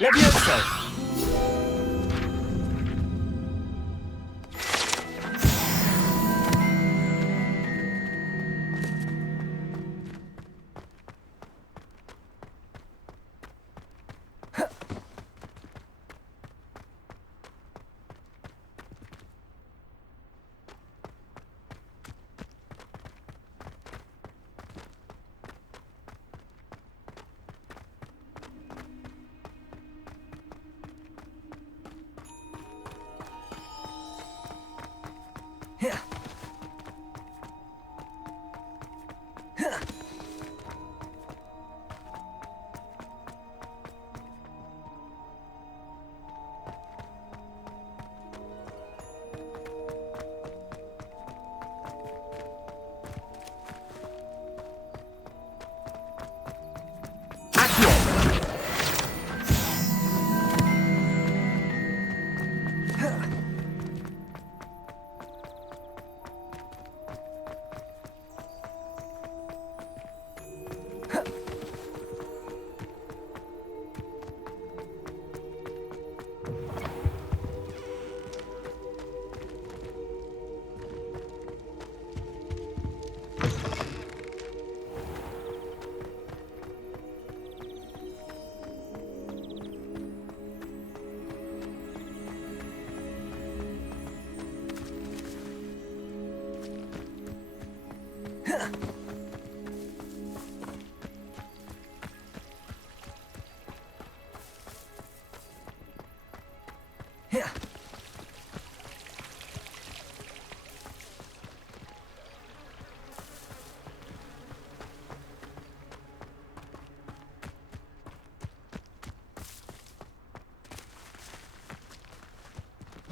Levioso!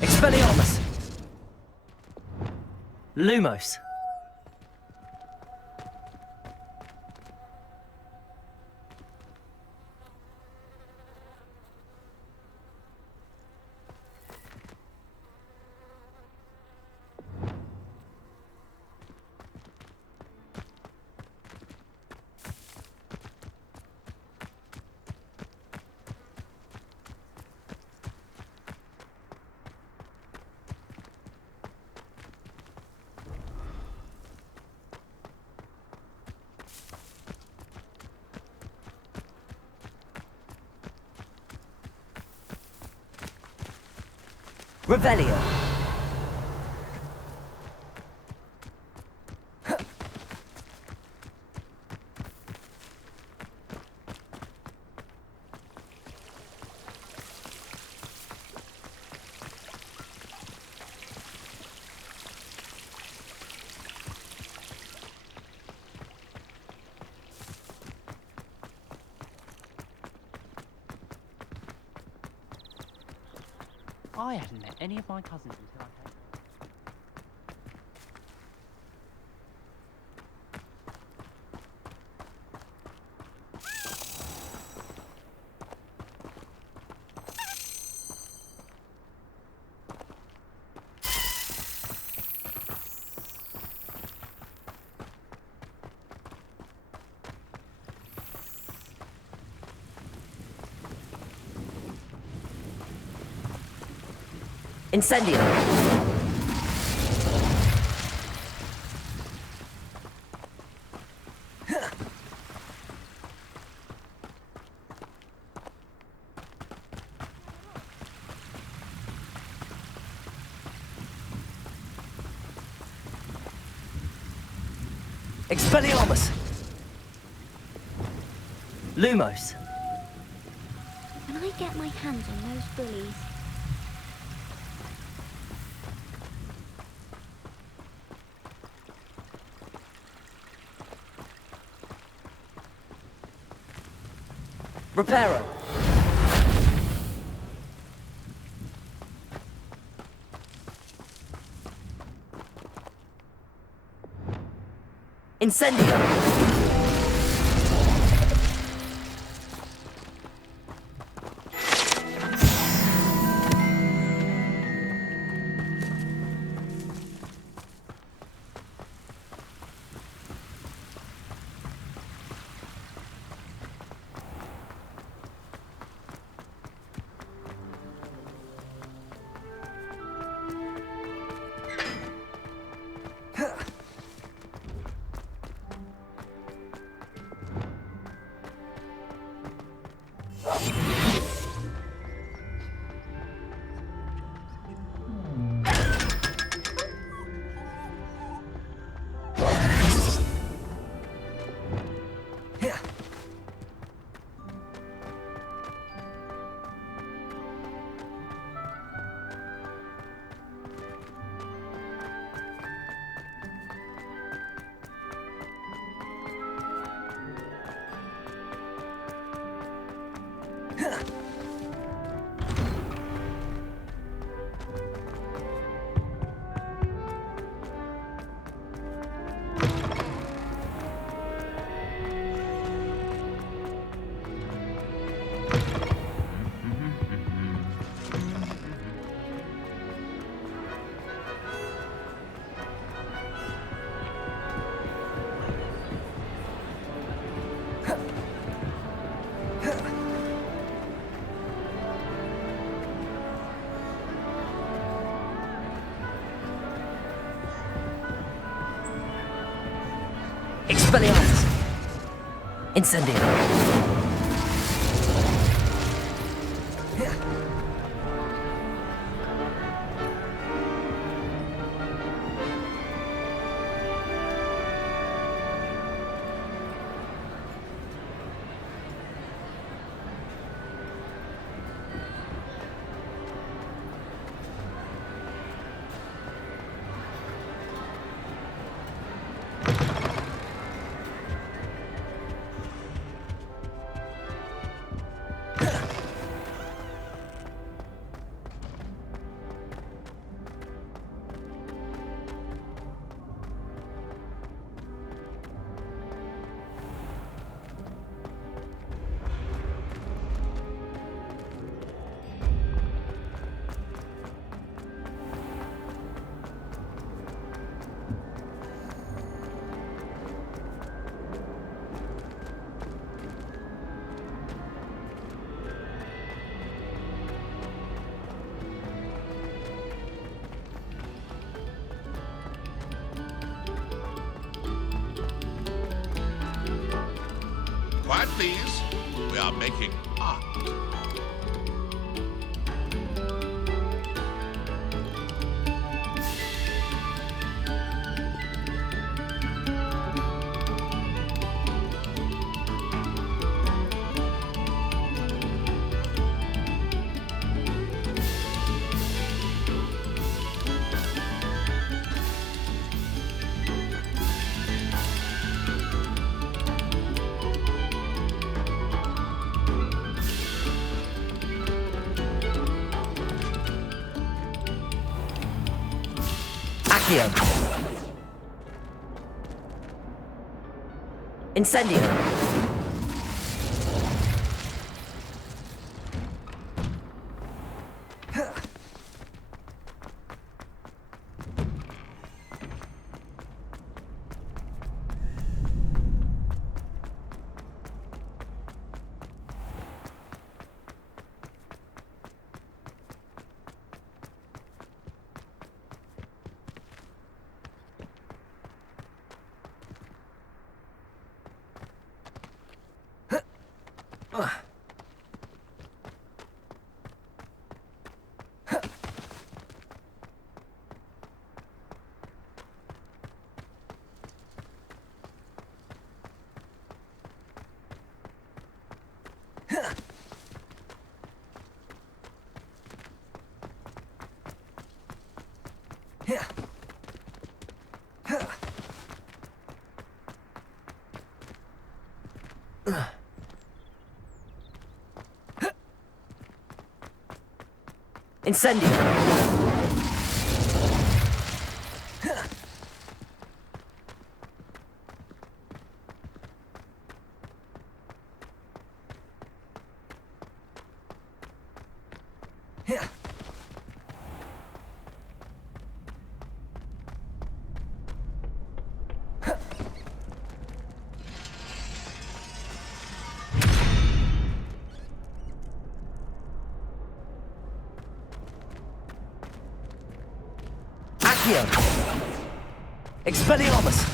Expelliarmus! Lumos! Revelio. I hadn't met any of my cousins until I came. Incendio! Expelliarmus! Lumos! Can I get my hands on those bullies? Reparo! Incendio! Expelliarmus. Incendio. Quiet, please. We are making art. Accio. Incendio. Incendio. Accio. Expelliarmus.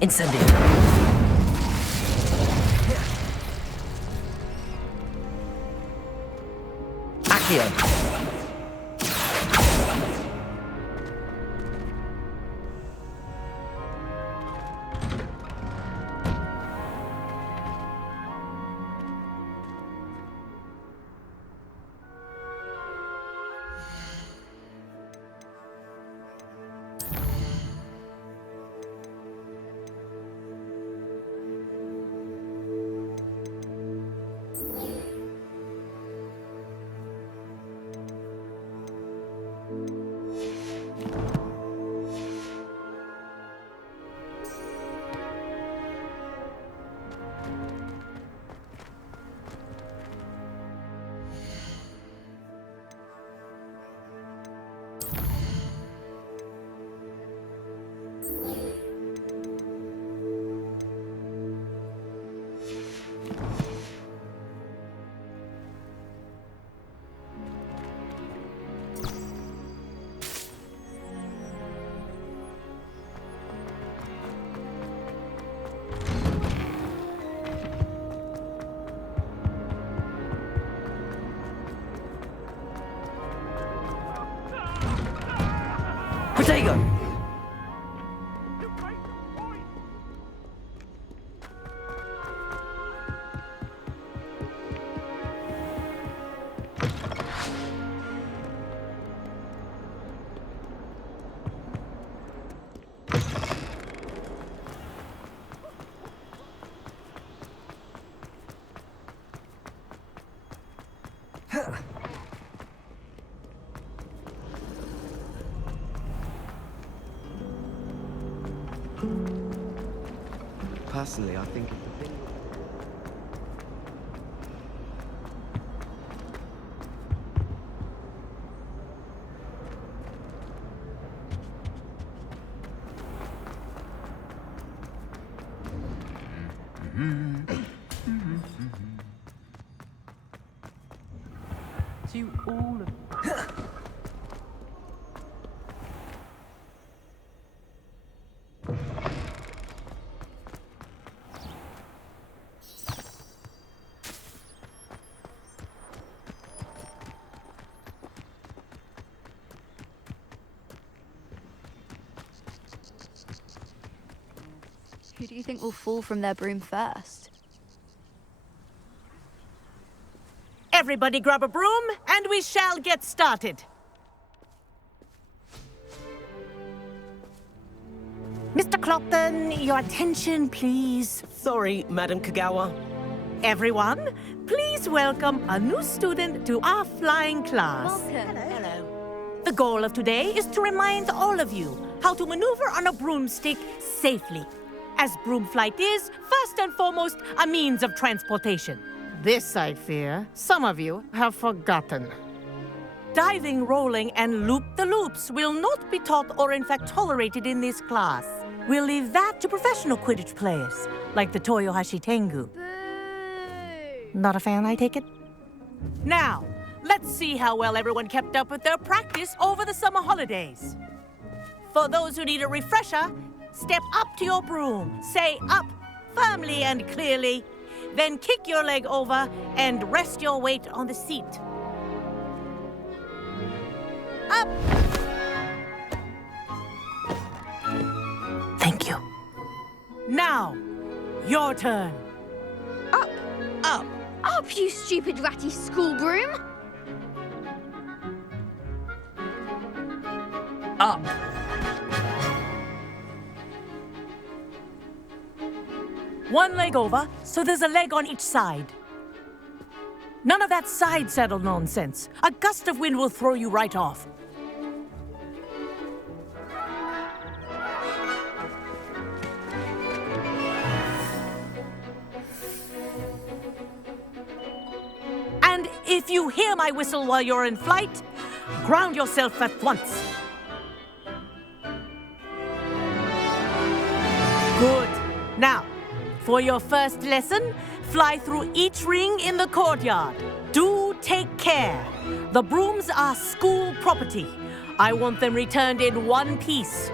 Incendio. Accio. Protego! Personally, I think if the thing... To all of... Who do you think will fall from their broom first? Everybody grab a broom, and we shall get started. Mr. Clopton, your attention, please. Sorry, Madam Kagawa. Everyone, please welcome a new student to our flying class. Welcome. Hello. The goal of today is to remind all of you how to maneuver on a broomstick safely, as broom flight is, first and foremost, a means of transportation. This, I fear, some of you have forgotten. Diving, rolling, and loop-the-loops will not be taught or in fact tolerated in this class. We'll leave that to professional Quidditch players, like the Toyohashi Tengu. Boo! Not a fan, I take it? Now, let's see how well everyone kept up with their practice over the summer holidays. For those who need a refresher, step up to your broom, say up firmly and clearly, then kick your leg over and rest your weight on the seat. Up! Thank you. Now, your turn. Up! Up! Up, you stupid ratty school broom! Up. One leg over, so there's a leg on each side. None of that side saddle nonsense. A gust of wind will throw you right off. And if you hear my whistle while you're in flight, ground yourself at once. Good. Now, for your first lesson, fly through each ring in the courtyard. Do take care. The brooms are school property. I want them returned in one piece.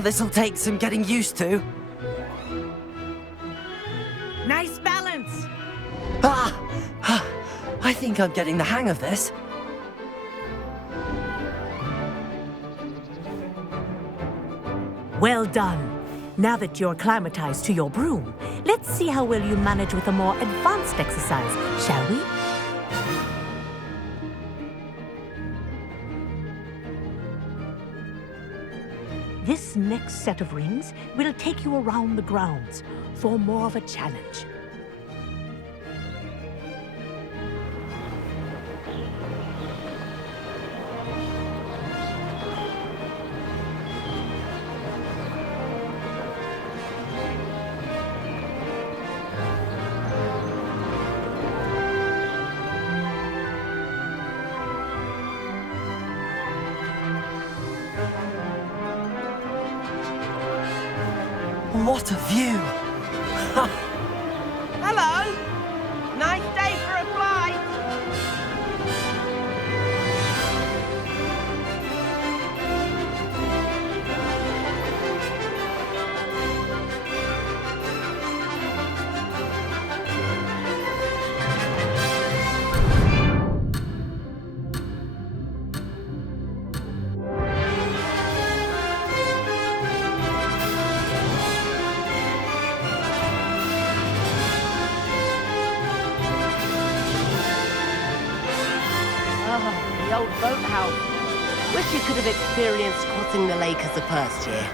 This'll take some getting used to. Nice balance. I think I'm getting the hang of this. Well done. Now that you're acclimatized to your broom, let's see how well you manage with a more advanced exercise, shall we? This next set of rings will take you around the grounds for more of a challenge. What a view! Hello! Nice day for a flight! The old boathouse. Wish you could have experienced crossing the lake as a first year.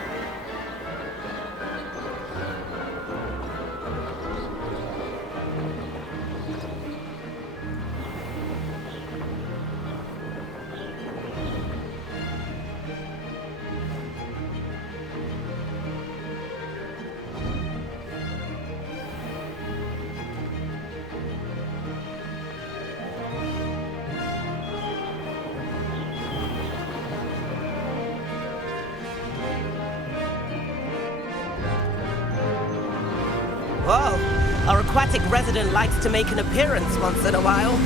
Whoa! Our aquatic resident likes to make an appearance once in a while.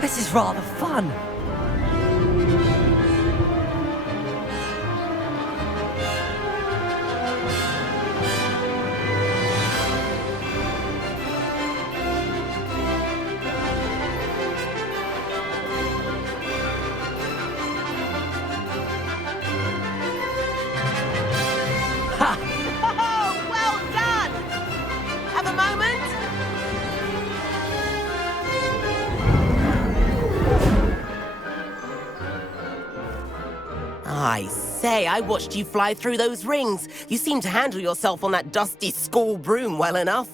This is rather fun. Oh, well done! Have a moment? I say, I watched you fly through those rings. You seem to handle yourself on that dusty school broom well enough.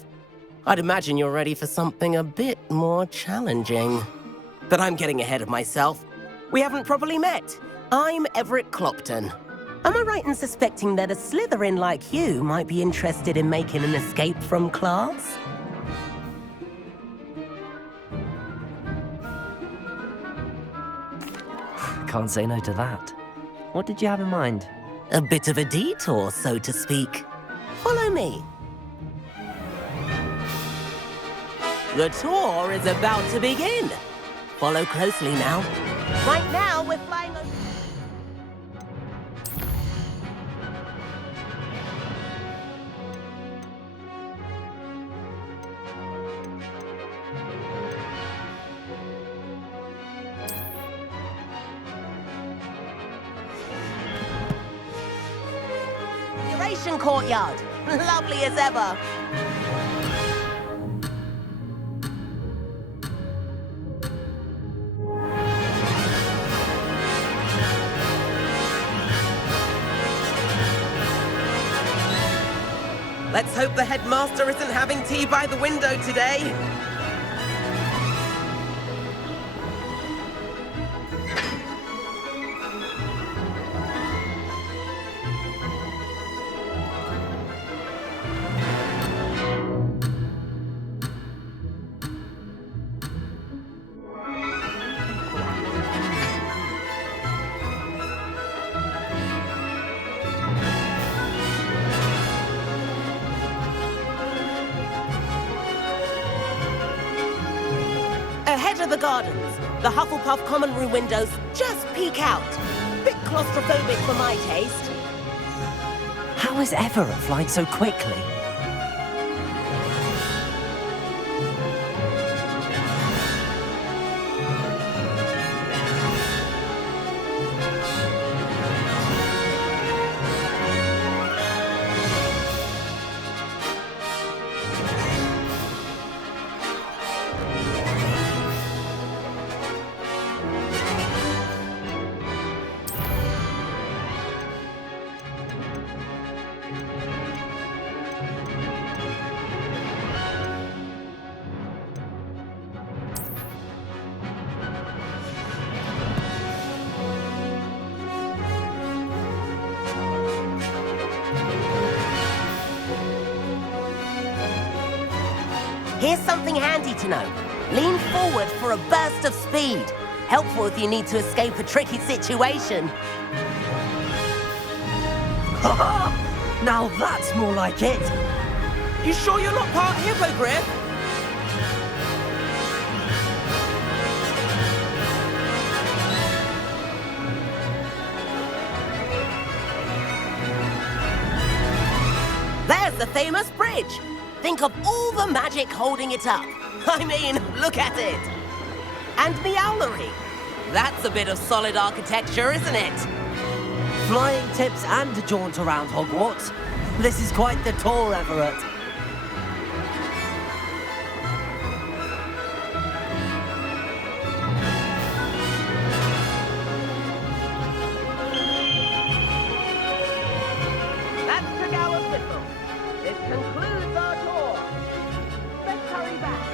I'd imagine you're ready for something a bit more challenging. But I'm getting ahead of myself. We haven't properly met. I'm Everett Clopton. Am I right in suspecting that a Slytherin like you might be interested in making an escape from class? Can't say no to that. What did you have in mind? A bit of a detour, so to speak. Follow me. The tour is about to begin. Follow closely now. Right now, we're flying over... Courtyard. Lovely as ever. Let's hope the headmaster isn't having tea by the window today. Ahead of the gardens. The Hufflepuff common room windows just peek out. Bit claustrophobic for my taste. How is Everett flying so quickly? Here's something handy to know. Lean forward for a burst of speed. Helpful if you need to escape a tricky situation. Now that's more like it! You sure you're not part hippogriff? There's the famous bridge. Think of all the magic holding it up. I mean, look at it. And Meowlery. That's a bit of solid architecture, isn't it? Flying tips and a jaunt around Hogwarts. This is quite the tour, Everett. That's Tregower's whistle. This concludes our tour. Let's hurry back.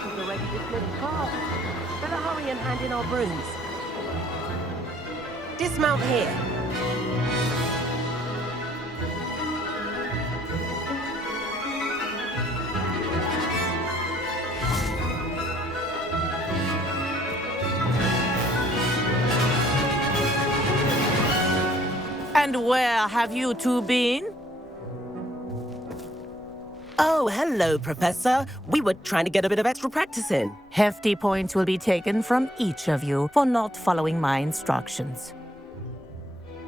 She's already dismissed cars. Better hurry and hand in our brooms. Dismount here. And where have you two been? Oh, hello, Professor. We were trying to get a bit of extra practice in. Hefty points will be taken from each of you for not following my instructions.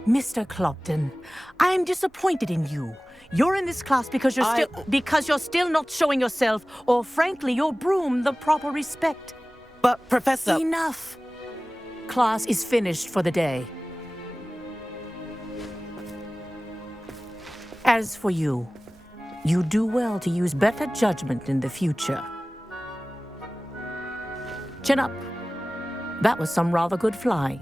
Mr. Clopton, I'm disappointed in you. You're in this class because you're still not showing yourself, or frankly, your broom the proper respect. But, Professor... Enough. Class is finished for the day. As for you, you do well to use better judgment in the future. Chin up. That was some rather good flying.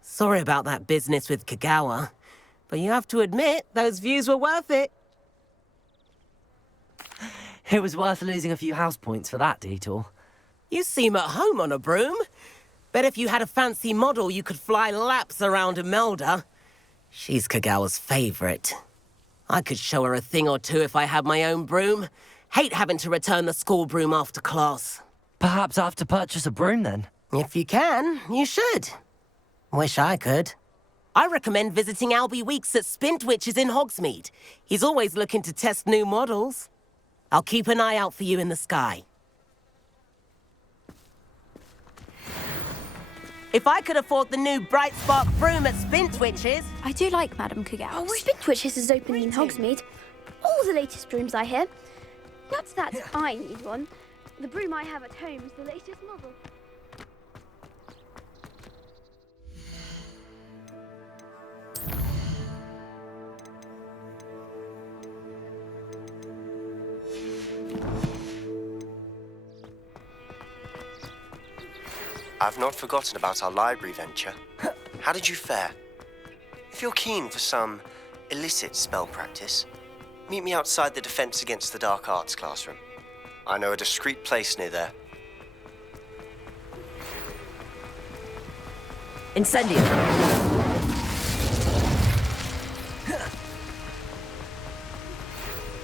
Sorry about that business with Kagawa, but you have to admit, those views were worth it. It was worth losing a few house points for that detour. You seem at home on a broom. Bet if you had a fancy model, you could fly laps around Imelda. She's Kagawa's favorite. I could show her a thing or two if I had my own broom. Hate having to return the school broom after class. Perhaps I have to purchase a broom then. If you can, you should. Wish I could. I recommend visiting Albie Weeks at Spintwitches in Hogsmeade. He's always looking to test new models. I'll keep an eye out for you in the sky. If I could afford the new Bright Spark broom at Spintwitches... I do like Madame Cougat. Oh, Spintwitches is open in Hogsmeade. All the latest brooms, I hear. Not that I need one. The broom I have at home is the latest model. I've not forgotten about our library venture. How did you fare? If you're keen for some illicit spell practice, meet me outside the Defense Against the Dark Arts classroom. I know a discreet place near there. Incendio.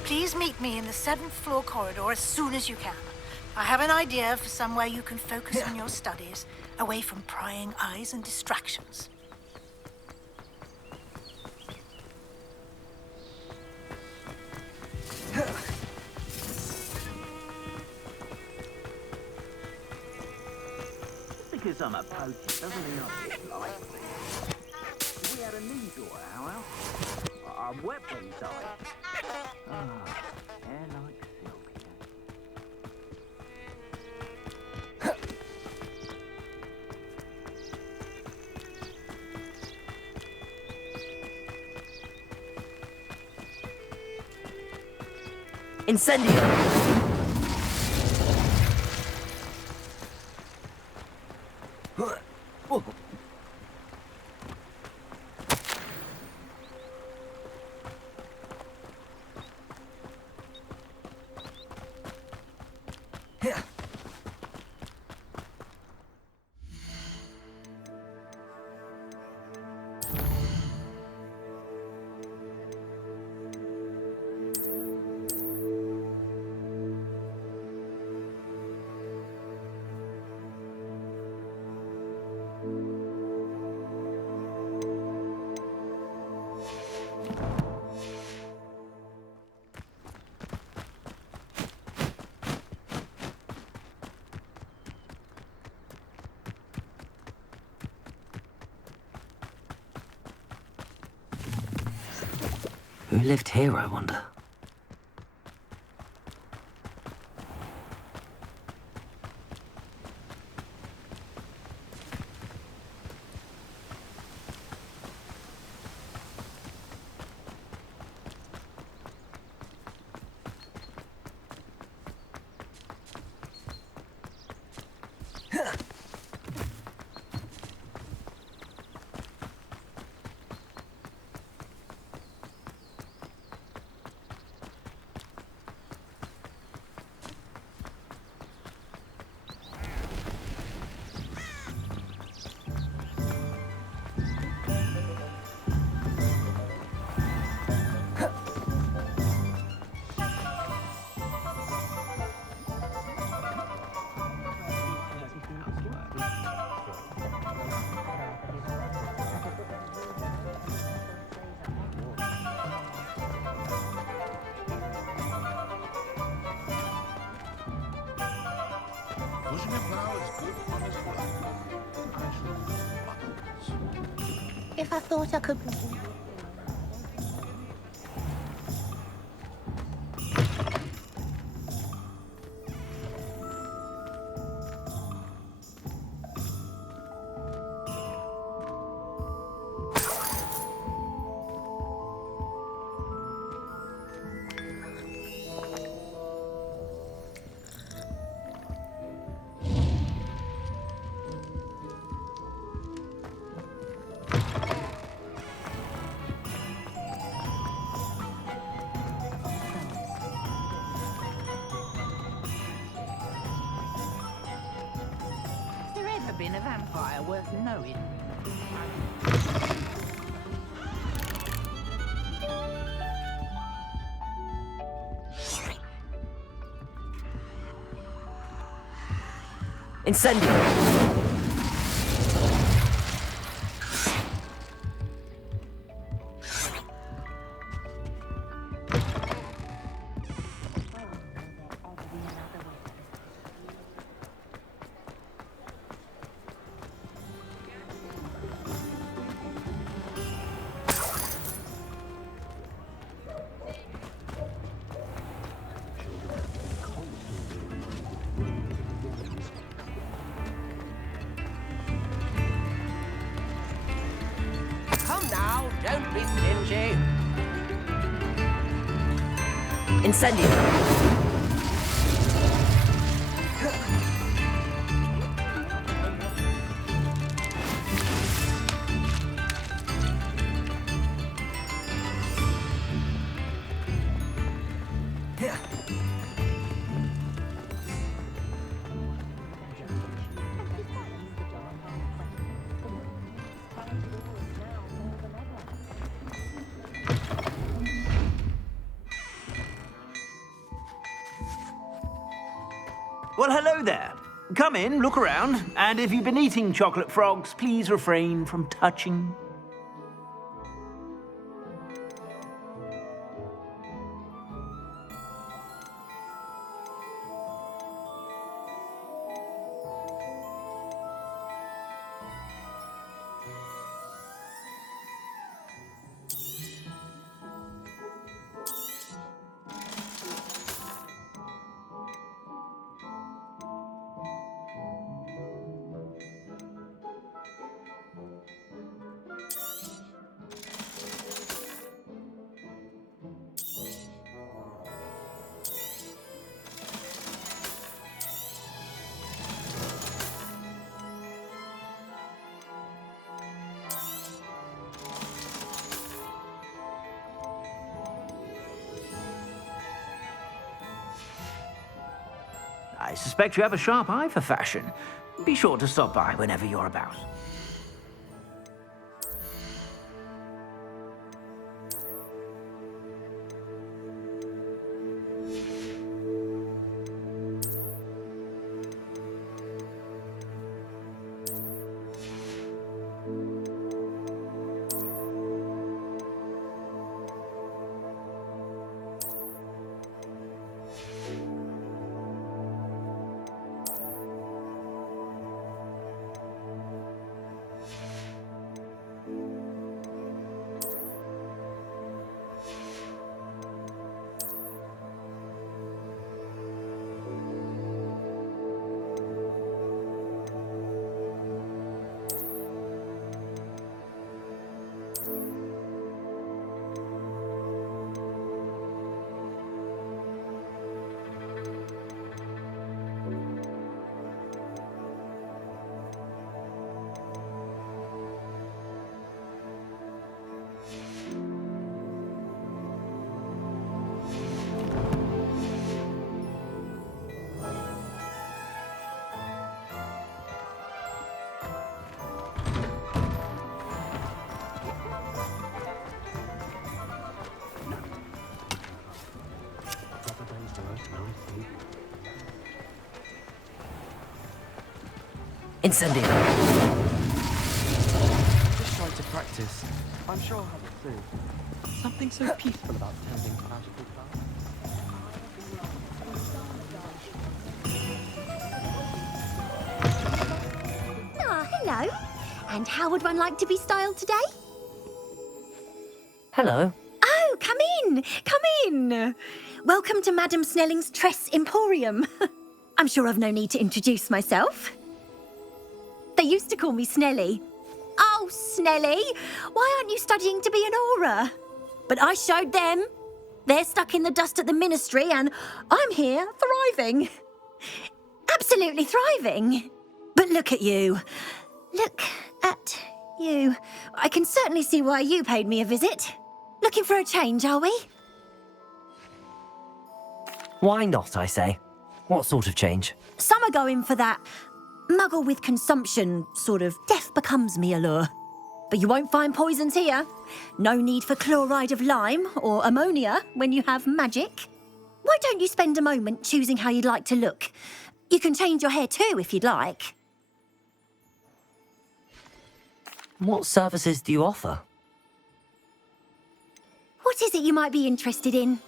Please meet me in the 7th floor corridor as soon as you can. I have an idea for somewhere you can focus on your studies, away from prying eyes and distractions. Because I'm a poacher doesn't mean I'm like. We had a new door, our house. Our weapons died. Hair like silk. Incendio. Who lived here, I wonder? If I thought I could... Been a vampire worth knowing. Incendio. Come now, don't be stingy. Incendio. Well, hello there. Come in, look around, and if you've been eating chocolate frogs, please refrain from touching. I suspect you have a sharp eye for fashion. Be sure to stop by whenever you're about. Incendio. Just try to practice. I'm sure I'll have it through. Something so peaceful about tending magical plants. Ah, hello. And how would one like to be styled today? Hello. Oh, come in. Come in. Welcome to Madame Snelling's Tress Emporium. I'm sure I've no need to introduce myself. They used to call me Snelly. Oh, Snelly, why aren't you studying to be an aura? But I showed them. They're stuck in the dust at the ministry and I'm here thriving. Absolutely thriving. But look at you. Look at you. I can certainly see why you paid me a visit. Looking for a change, are we? Why not, I say? What sort of change? Some are going for that muggle with consumption, sort of death becomes me allure. But you won't find poisons here. No need for chloride of lime or ammonia when you have magic. Why don't you spend a moment choosing how you'd like to look? You can change your hair too if you'd like. What services do you offer? What is it you might be interested in?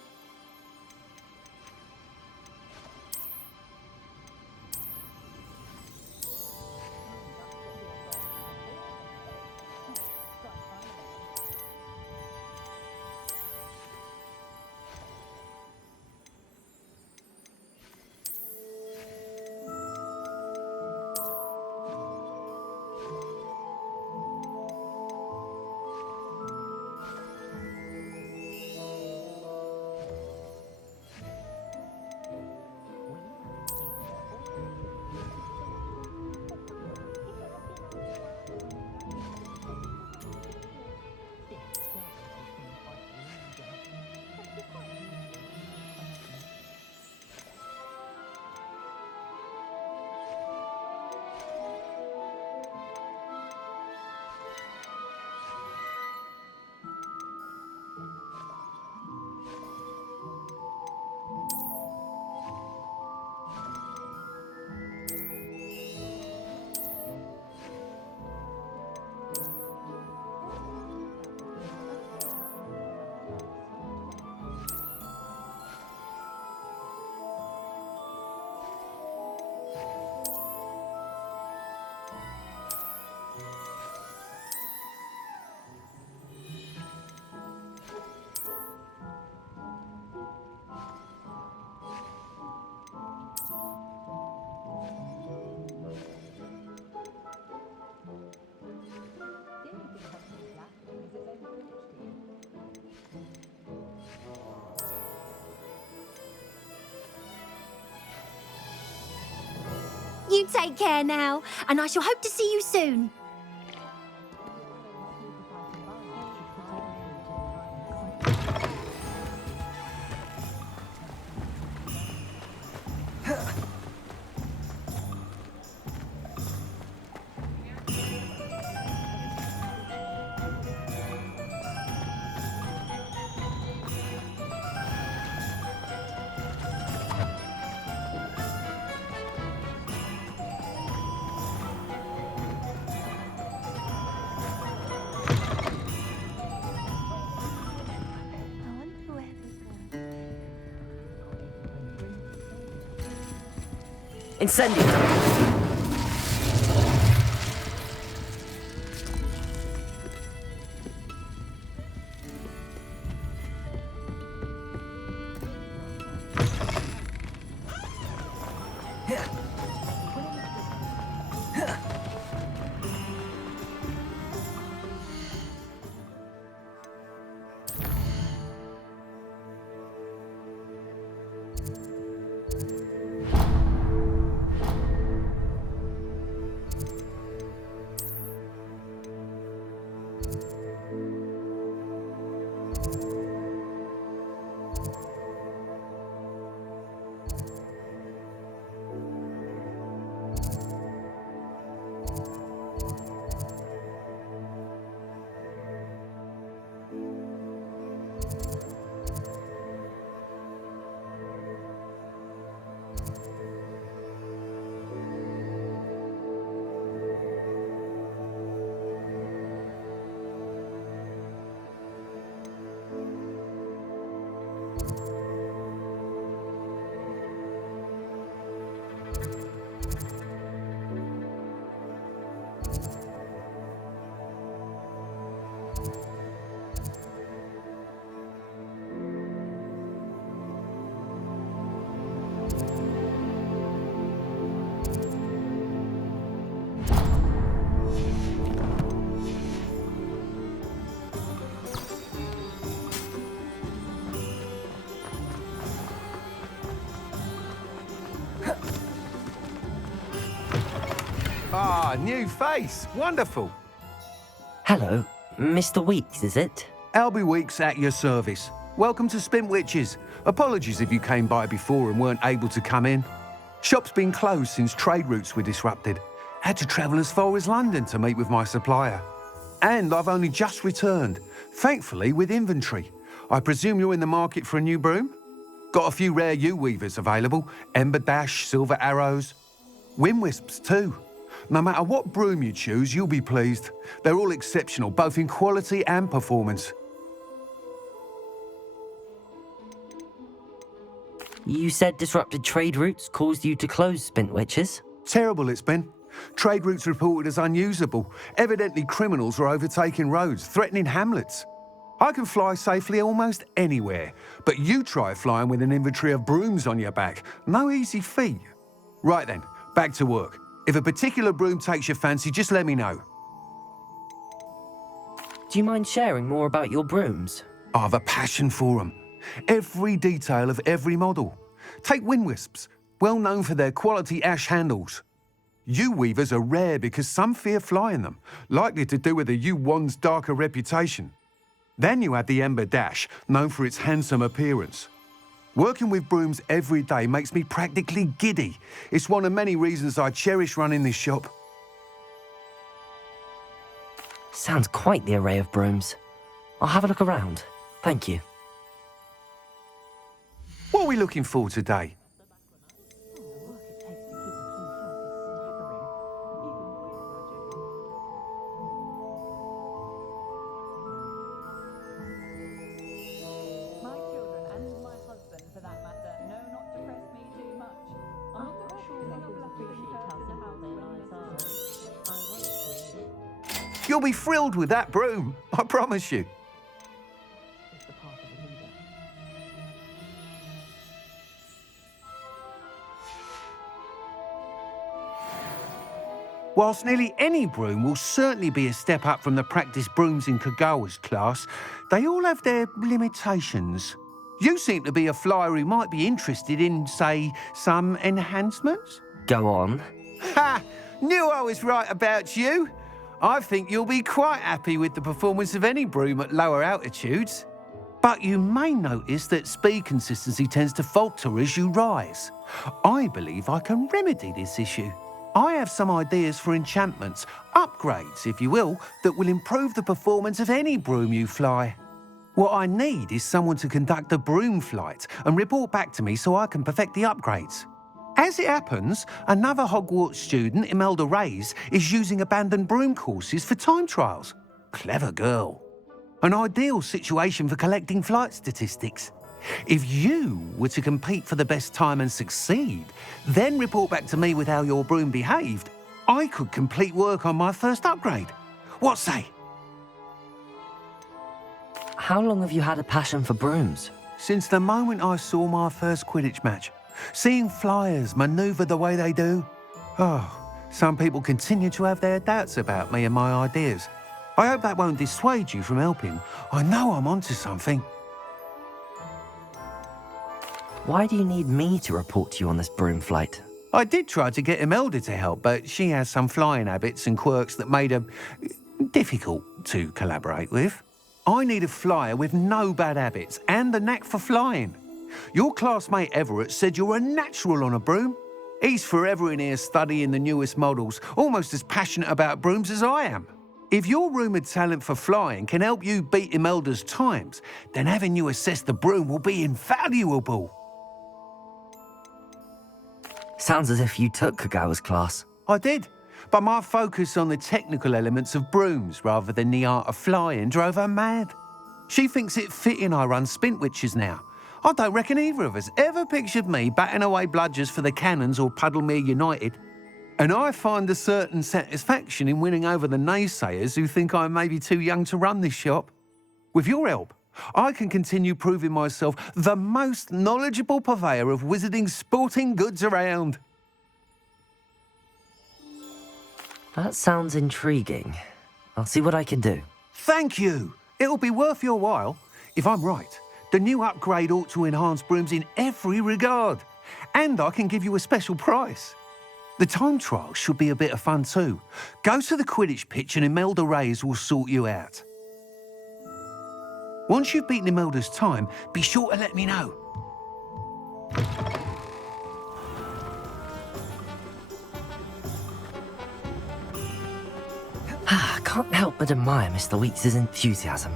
You take care now, and I shall hope to see you soon. Incendio! Ah, new face. Wonderful. Hello, Mr. Weeks, is it? Albie Weeks at your service. Welcome to Spintwitches. Apologies if you came by before and weren't able to come in. Shop's been closed since trade routes were disrupted. Had to travel as far as London to meet with my supplier. And I've only just returned, thankfully with inventory. I presume you're in the market for a new broom? Got a few rare U-weavers available. Ember Dash, Silver Arrows. Wind Wisps too. No matter what broom you choose, you'll be pleased. They're all exceptional, both in quality and performance. You said disrupted trade routes caused you to close Spintwitches? Terrible it's been. Trade routes reported as unusable. Evidently criminals were overtaking roads, threatening hamlets. I can fly safely almost anywhere, but you try flying with an inventory of brooms on your back. No easy feat. Right then, back to work. If a particular broom takes your fancy, just let me know. Do you mind sharing more about your brooms? I have a passion for them. Every detail of every model. Take Wind Wisps, well known for their quality ash handles. U-weavers are rare because some fear flying them, likely to do with the U-wand's darker reputation. Then you have the Ember Dash, known for its handsome appearance. Working with brooms every day makes me practically giddy. It's one of many reasons I cherish running this shop. Sounds quite the array of brooms. I'll have a look around. Thank you. What are we looking for today? You'll be thrilled with that broom, I promise you. Whilst nearly any broom will certainly be a step up from the practice brooms in Kagawa's class, they all have their limitations. You seem to be a flyer who might be interested in, say, some enhancements? Go on. Ha! Knew I was right about you. I think you'll be quite happy with the performance of any broom at lower altitudes. But you may notice that speed consistency tends to falter as you rise. I believe I can remedy this issue. I have some ideas for enchantments, upgrades, if you will, that will improve the performance of any broom you fly. What I need is someone to conduct a broom flight and report back to me so I can perfect the upgrades. As it happens, another Hogwarts student, Imelda Reyes, is using abandoned broom courses for time trials. Clever girl. An ideal situation for collecting flight statistics. If you were to compete for the best time and succeed, then report back to me with how your broom behaved, I could complete work on my first upgrade. What say? How long have you had a passion for brooms? Since the moment I saw my first Quidditch match. Seeing flyers manoeuvre the way they do. Oh, some people continue to have their doubts about me and my ideas. I hope that won't dissuade you from helping. I know I'm onto something. Why do you need me to report to you on this broom flight? I did try to get Imelda to help, but she has some flying habits and quirks that made her difficult to collaborate with. I need a flyer with no bad habits and the knack for flying. Your classmate Everett said you're a natural on a broom. He's forever in here studying the newest models, almost as passionate about brooms as I am. If your rumoured talent for flying can help you beat Imelda's times, then having you assess the broom will be invaluable. Sounds as if you took Kagawa's class. I did, but my focus on the technical elements of brooms rather than the art of flying drove her mad. She thinks it fitting I run Spintwitches now. I don't reckon either of us ever pictured me batting away bludgers for the Cannons or Puddlemere United. And I find a certain satisfaction in winning over the naysayers who think I may be too young to run this shop. With your help, I can continue proving myself the most knowledgeable purveyor of wizarding sporting goods around. That sounds intriguing. I'll see what I can do. Thank you. It'll be worth your while. If I'm right, the new upgrade ought to enhance brooms in every regard. And I can give you a special price. The time trial should be a bit of fun too. Go to the Quidditch pitch and Imelda Reyes will sort you out. Once you've beaten Imelda's time, be sure to let me know. I can't help but admire Mr. Weeks' enthusiasm.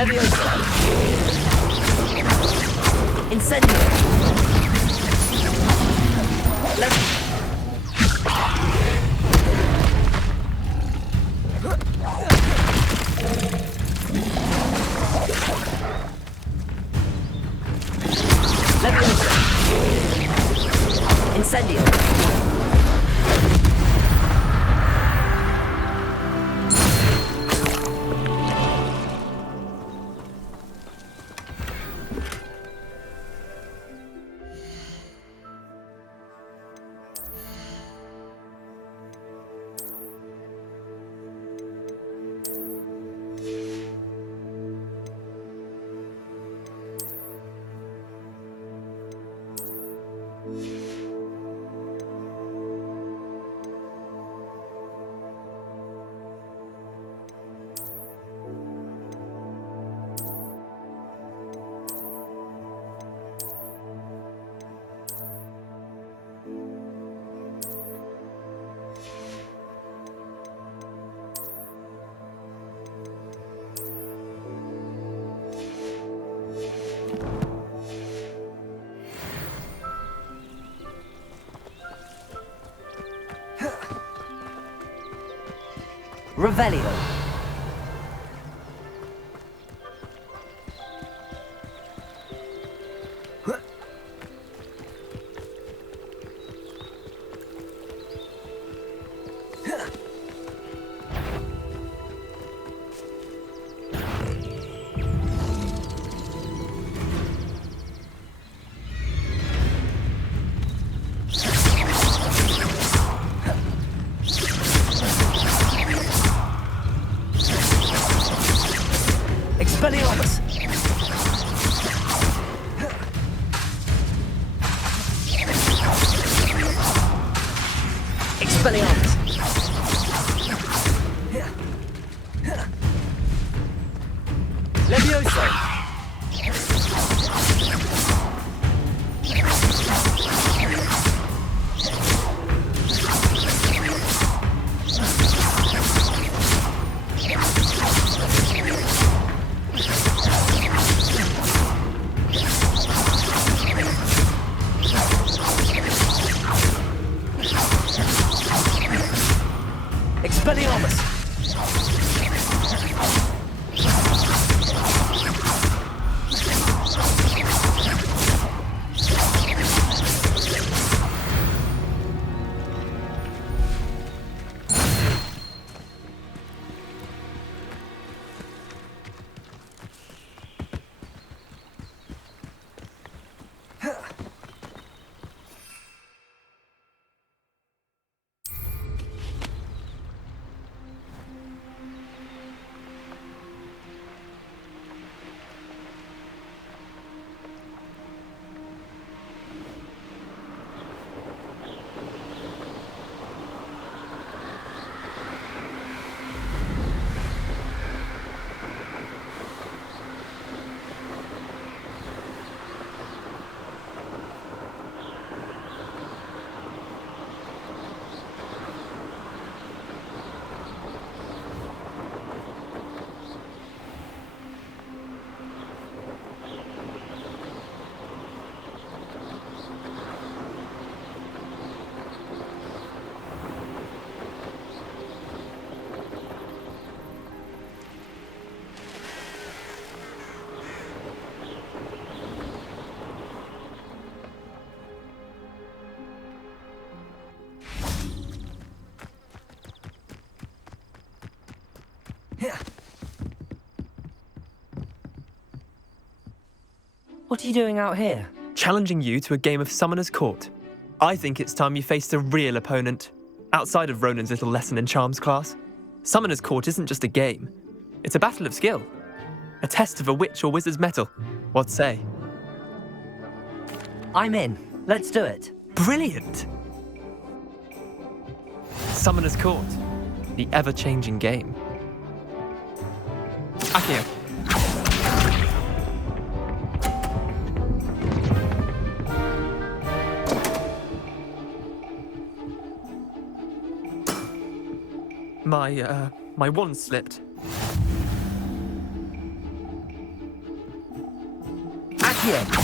Leviosa. Incendio. Leviosa. Incendio. Revelio. Expelliarmus! Expelliarmus! Leviosa! Expelliarmus! What are you doing out here? Challenging you to a game of Summoner's Court. I think it's time you faced a real opponent, outside of Ronan's little lesson in charms class. Summoner's Court isn't just a game. It's a battle of skill. A test of a witch or wizard's mettle. What say? I'm in. Let's do it. Brilliant! Summoner's Court. The ever-changing game. Accio. My wand slipped. Accio.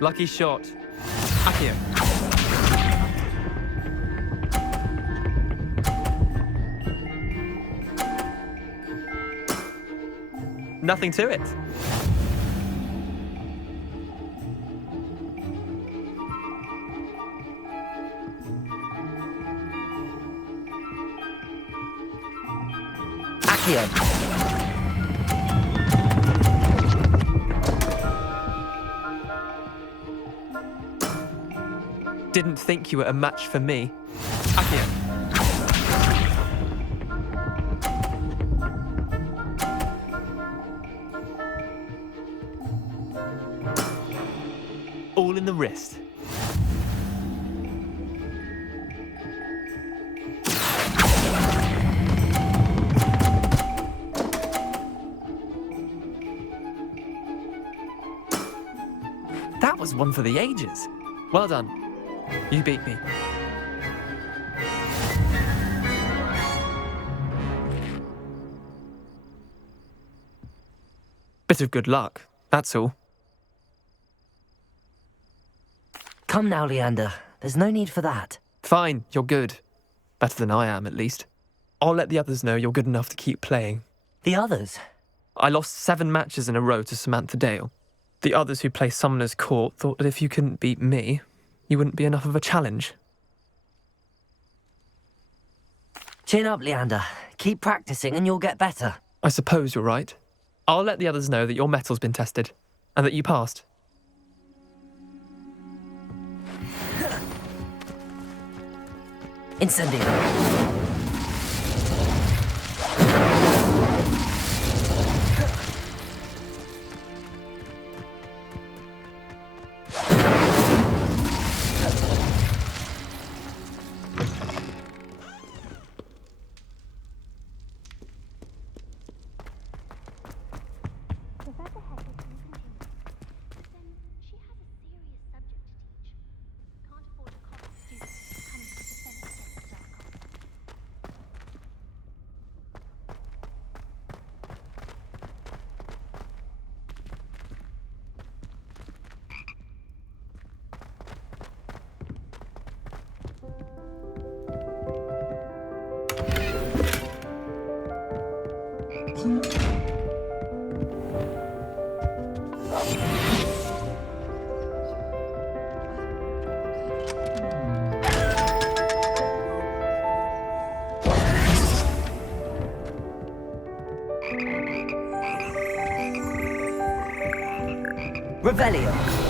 Lucky shot. Accio. Nothing to it. Accio. Didn't think you were a match for me. Accio. All in the wrist. That was one for the ages. Well done. You beat me. Bit of good luck, that's all. Come now, Leander. There's no need for that. Fine, you're good. Better than I am, at least. I'll let the others know you're good enough to keep playing. The others? I lost 7 matches in a row to Samantha Dale. The others who play Summoner's Court thought that if you couldn't beat me, you wouldn't be enough of a challenge. Chin up, Leander. Keep practicing and you'll get better. I suppose you're right. I'll let the others know that your metal's been tested, and that you passed. Incendio. Revelio.